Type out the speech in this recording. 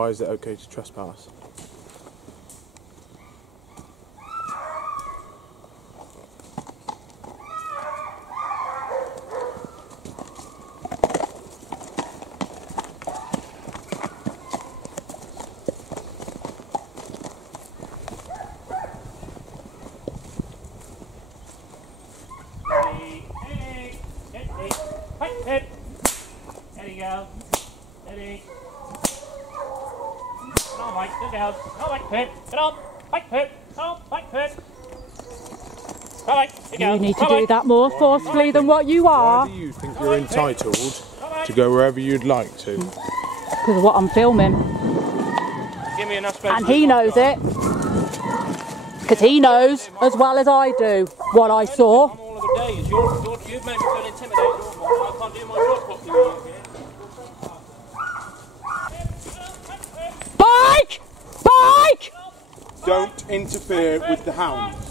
why is it okay to trespass? There you go. Ready. Come on, Mike. Good girl. Come on, Mike. Pip. Get on. Mike, Pip. Come on, Mike, Pip. Come on, Mike. You need to do that more forcefully than what you are. Why do you think you're entitled to go wherever you'd like to? Because of what I'm filming. Give me enough space. And he knows it. Because he knows as well as I do what I saw. All of the days. You've made me feel intimidated. I can't do my job properly. Bike! Bike! Don't interfere with the hounds.